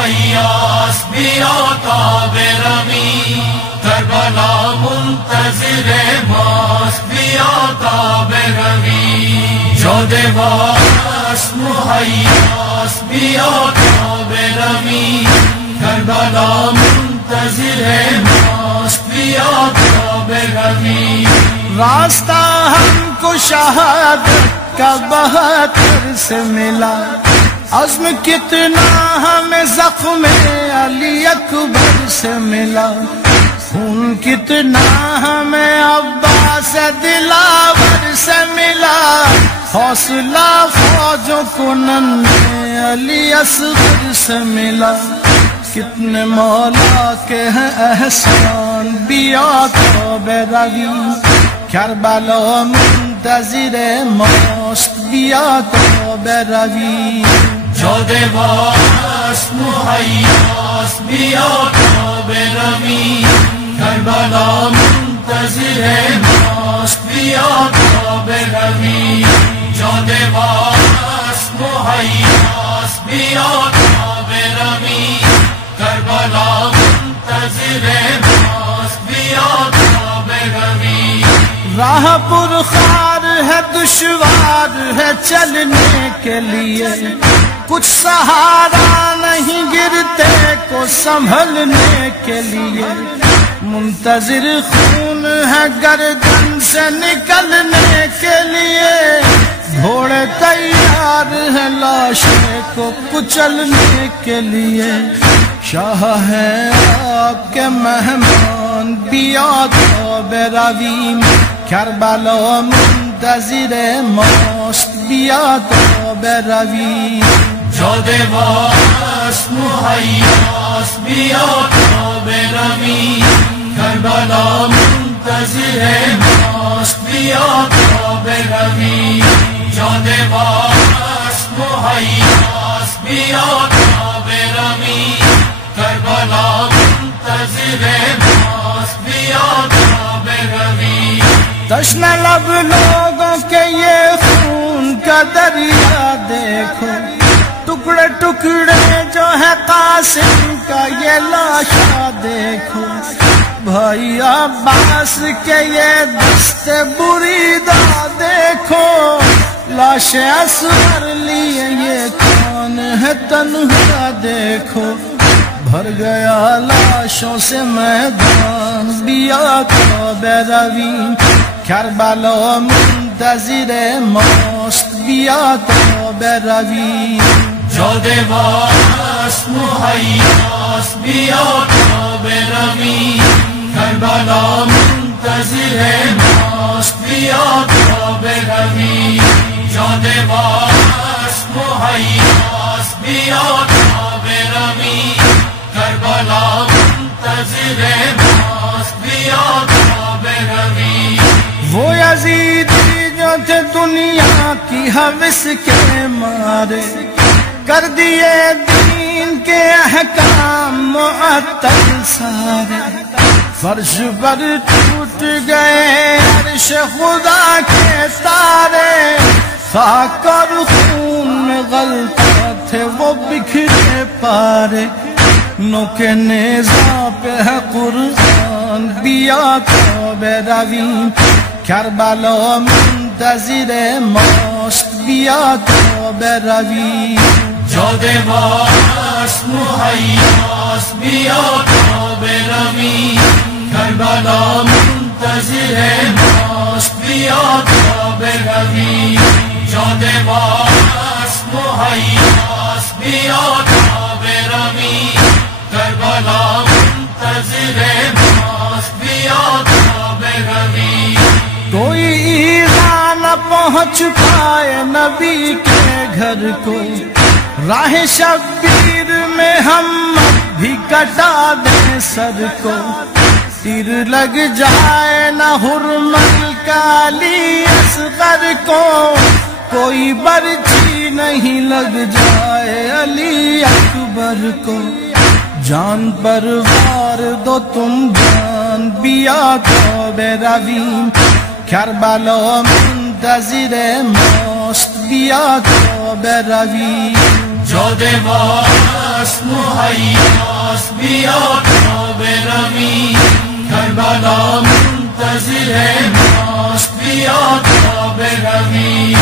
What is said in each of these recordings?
مہیاس بیا تاب رمی کربلا منتظر ماس بیا تاب رمی جود واس مہیاس بیا تاب رمی کربلا منتظر ماس بیا تاب رمی راستہ ہم کو شہادت کا بہتر سے ملا عزم کتنا ہمیں زخم علی اکبر سے ملا خون کتنا ہمیں عباس دلاور سے ملا حوصلہ فوجوں کو ننھے علی اصغر سے ملا کتنے مولا کے ہیں احسان بیا تاب روی کربلا منتظر ماست بیا تاب روی جود واس مہیاس بیا تاب رمی کربلا منتظر ماست بیا تاب رمی جود واس مہیاس بیا تاب رمی کربلا منتظر ماست بیا تاب رمی راہ پرخار ہے دشوار ہے چلنے کے لیے کچھ سہارا نہیں گرتے کو سنبھلنے کے لیے منتظر خون ہے گردن سے نکلنے کے لیے گھوڑے تیار ہیں لاشیں کو کچلنے کے لیے شاہ ہے آپ کے مہمان بیا تاب روی کربلا منتظر ماست بیا تاب روی جود واس مہیاس بیا تاب رمی کربلا منتظر ماست بیا تاب رمی جود واس مہیاس بیا تاب رمی کربلا منتظر ماست بیا تاب رمی تشنہ لب لوگوں کے یہ خون کا دریا دیکھو ٹکڑے ٹکڑے جو ہے قاسم کا یہ لاشا دیکھو بھائی عباس کے یہ دست بریدہ دیکھو لاش اصغر لیے یہ کون ہے تنہا دیکھو بھر گیا لاشوں سے میدان بیا تاب روی کربلا منتظر ماست بیا تاب روی جود واس مہیاس بیا تاب رمی کربلا منتظر ماست بیا تاب رمی جود واس مہیاس بیا تاب رمی کربلا منتظر ماست بیا تاب رمی وہ یزیدی جو تھے دنیا کی ہوس کے مارے کر دیے دین کے احکام معطل سارے فرش پر ٹوٹ گئے عرش خدا کے تارے خاک اور خون میں غلطہ تھے وہ بکھرے پارے نوکے نیزہ پہ ہے قرآن بیا تاب روی کربلا منتظر ماست بیا تاب روی جود واس مہیاس بیا تاب رمی کربلا منتظر ماست بیا تاب رمی جود واس مہیاس بیا تاب رمی کربلا منتظر ماست بیا تاب رمی کوئی ایذا نہ پہنچ پائے نبی کے گھر کو راہ شبیر میں ہم بھی کٹا دیں سر کو تیر لگ جائے نہ حرمل کا علی اصغر کو کوئی برچی نہیں لگ جائے علی اکبر کو جان پر وار دو تم جان بیا تاب روی کربلا منتظر ماست بیا تاب روی جود واست مہیاست بیا تا برویم کربلا منتظر ماست بیا تا برویم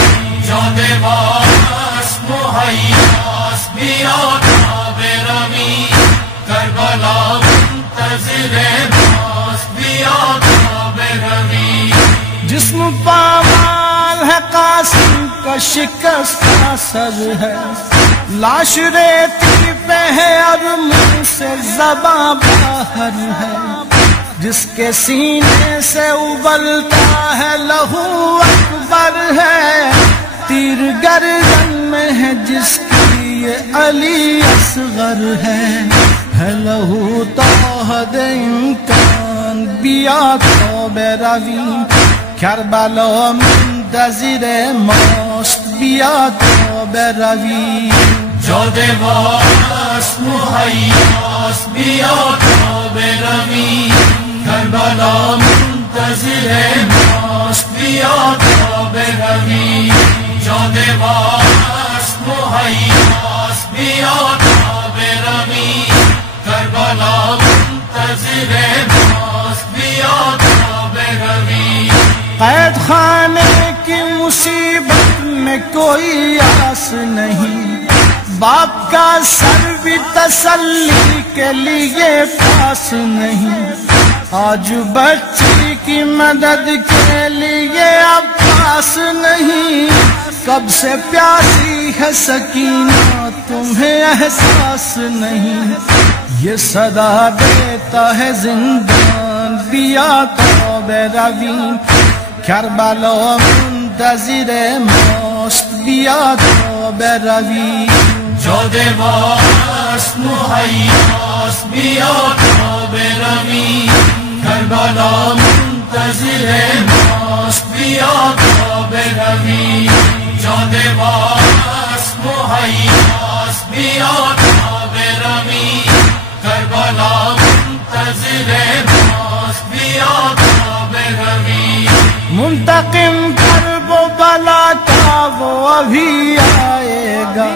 جود واست مہیاست بیا تا برویم کربلا منتظر ماست بیا تا برویم جسم پامال ہے قاسم کا شکستہ سر ہے لاش ریتی پہ ہے اور منہ سے زباں باہر ہے جس کے سینے سے ابلتا ہے لہو اکبر ہے تیر گردن میں ہے جس کی یہ علی اصغر ہے لہو توحد امکان بیا تو برویم کربلا منتظر ماست بیا تو برویم جود واست مہیاست بیا تا برویم کربلا منتظر ماست بیا تا برویم جود واست مہیاست بیا تا برویم کربلا منتظر ماست بیا تا برویم قید خانے کی مصیبت میں کوئی آس نہیں باپ کا سر بھی تسلی کے لیے پاس نہیں آج بچی کی مدد کے لیے اب پاس نہیں کب سے پیاسی ہے سکینہ تمہیں احساس نہیں یہ صدا دیتا ہے زندان بیا تو برویم کربلا منتظر ماست بیا تو برویم جود واست مہیاست بیا تا برویم کربلا منتظر ماست بیا تا برویم جود واست مہیاست بیا تا برویم کربلا منتظر ماست بیا تا برویم منتقم کرب و بلا کا وہ ابھی آئے گا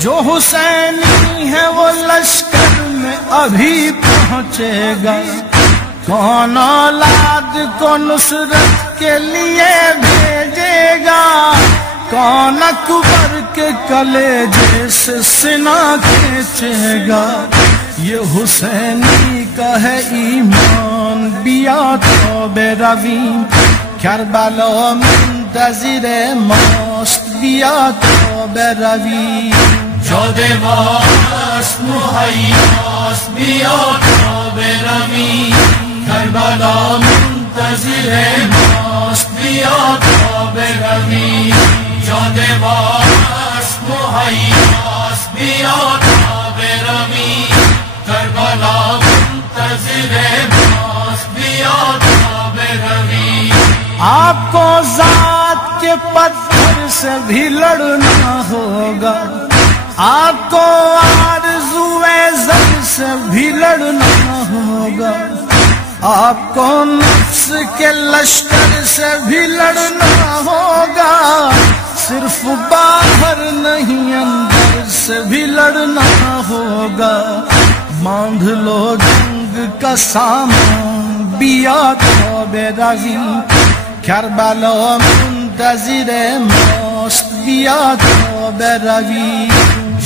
جو حسینی ہے وہ لشکر میں ابھی پہنچے گا کون اولاد کو نصرت کے لیے بھیجے گا کون اکبر کے کلیجے سے سینہ کھینچے گا یہ حسینی کا ہے ایمان بیا تو برویم کربلا منتظر ماست بیا تو برویم جود واست مہیاست بیا تا برویم کربلا منتظر ماست بیا تا برویم جود واست مہیاست بیا تا برویم کربلا منتظر ماست بیا تا برویم آپ کو ذات کے پتھر سے بھی لڑنا ہوگا آپ کو آرزوئے زر سے بھی لڑنا ہوگا آپ کو نفس کے لشکر سے بھی لڑنا ہوگا صرف باہر نہیں اندر سے بھی لڑنا ہوگا باندھ لو جنگ کا سامان بیا تو برویم کربلا منتظر ماست بیا تو برویم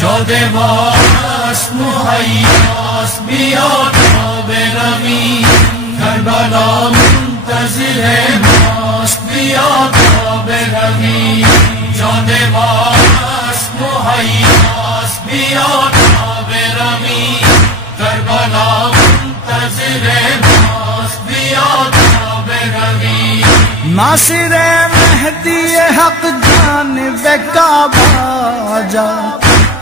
جود واست مہیاست بیا تا برویم کربلا منتظر ماست بیا تا برویم جود واست مہیاست بیا تا برویم کربلا منتظر ماست بیا تا برویم ناصر مہدی حق جانب کعبہ جا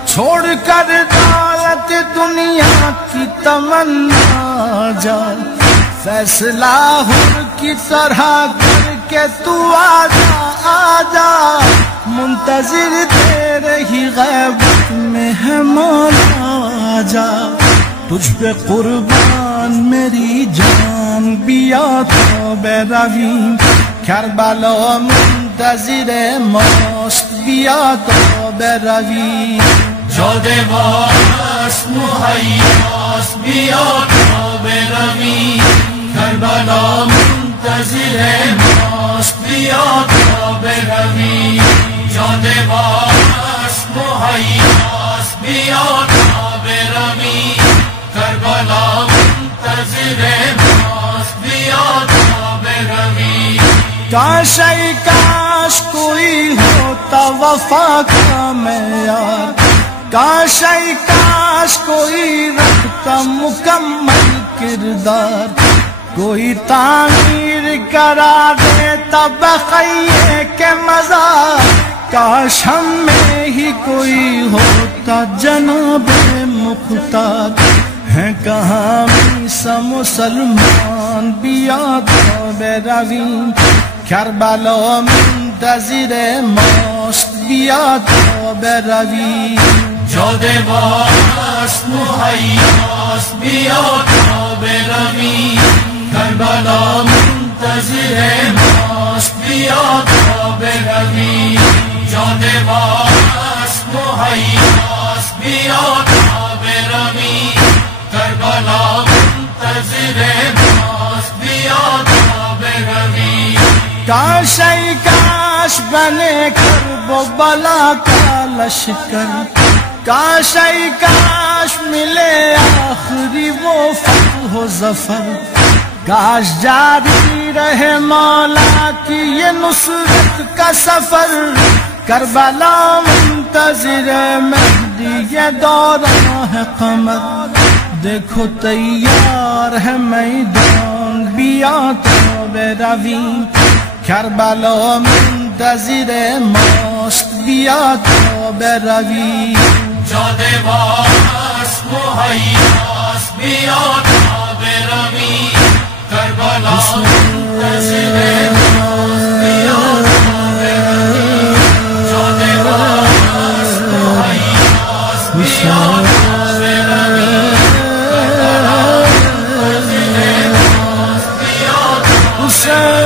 چھوڑ کر دولت دنیا کی تمنا جا فیصلہ حر کی طرح کر کے تو آجا منتظر تیرے غیبت میں ہے مولا آجا تجھ پہ قربان میری جان بیا تو برویم کربلا منتظر ماست بیا تو برویم جاد وحش مهیاست بیا تا برویم کربلا منتظر ماست بیا تا برویم جاد وحش مهیاست بیا تا برویم کربلا منتظر ماست بیا تا برویم کاش ای کاش کوئی ہوتا وفا کا معیار کاش ای کاش کوئی رکھتا مکمل کردار کوئی تعمیر کرا دیتا بخیے کے مزار کاش ہم میں ہی کوئی ہوتا جناب مختار ہیں کہاں میسا مسلمان بیا تا برویم کربلا منتظر ماست بیا تا برویم جاد وحش مهیاست بیا تا برویم کربلا منتظر ماست بیا تا برویم جاد وحش مهیاست بیا تا برویم کربلا منتظر ماست بیا تا برویم کاش ای کاش بنے کرب و بلا کا لشکر کاش ای کاش ملے آخری وہ فتح و ظفر کاش جاری رہے مولا کی یہ نصرت کا سفر کربلا منتظر مہدی یہ دورہ ہے قمر دیکھو تیار ہے میدان بیا تا برویم کربلا منتظر ماست بیا تا برویم جاد وحش مهیاست بیا تا برویم کربلا منتظر ماست بیا تا برویم جاد وحش مهیاست بیا تا برویم کربلا منتظر ماست بیا تا برویم